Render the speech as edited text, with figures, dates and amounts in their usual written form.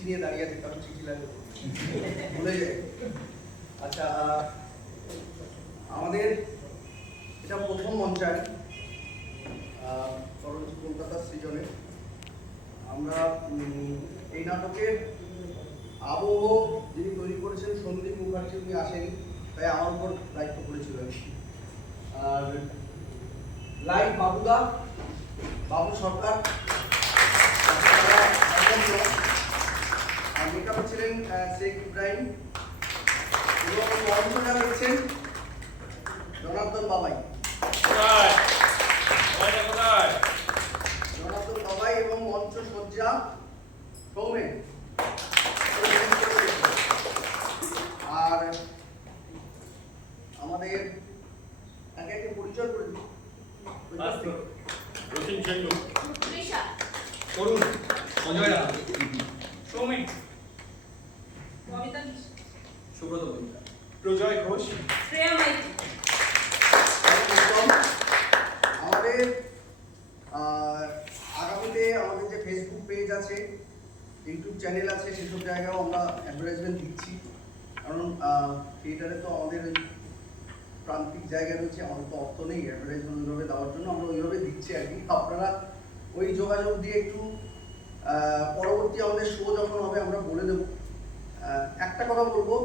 চিঠি নিয়ে দাঁড়িয়ে আছে, কারণ চিঠি লাগবে ভুলে যায়। আচ্ছা, আমাদের এটা প্রথম মঞ্চায়ন কলকাতার সৃজনে। আমরা এই নাটকের আবহ যিনি তৈরি করেছেন সন্দীপ মুখার্জি, উনি আসেনি, তাই আমার উপর দায়িত্ব পড়েছিলেন। আর লাইভ বাবুদা, বাবু সরকার, মেকআপ ছিলেন শেখ ইব্রাহিম, এবং মঞ্চটা দেখছেন জনার্দন বাবাই। জনার্দন বাবাই এবং মঞ্চ সজ্জা সৌমেন। আর আমাদের একে একে পরিচয় করে দিই। রতিন চেন্ডু, তৃষা, তরুণ, অজয় রায়, সৌমিক, মমিতা, সুব্রত বৈদ্য, প্রজয় ঘোষ, শ্রেয়া মাইতি। আমাদের আগামীতে আমাদের যে ফেসবুক পেজ আছে, ইউটিউব চ্যানেল আছে, সেসব জায়গাও আমরা অ্যাডভার্টাইজমেন্ট দিচ্ছি। কারণ থিয়েটারে তো আমাদের ওই প্রান্তিক জায়গা রয়েছে, আমাদের তো অর্থ নেই অ্যাডভার্টাইজমেন্ট ওইভাবে দেওয়ার জন্য, আমরা ওইভাবে দিচ্ছি আর কি। আপনারা ওই যোগাযোগ দিয়ে একটু পরবর্তী আমাদের শো যখন হবে আমরা বলে দেবো। একটা কথা বলবো,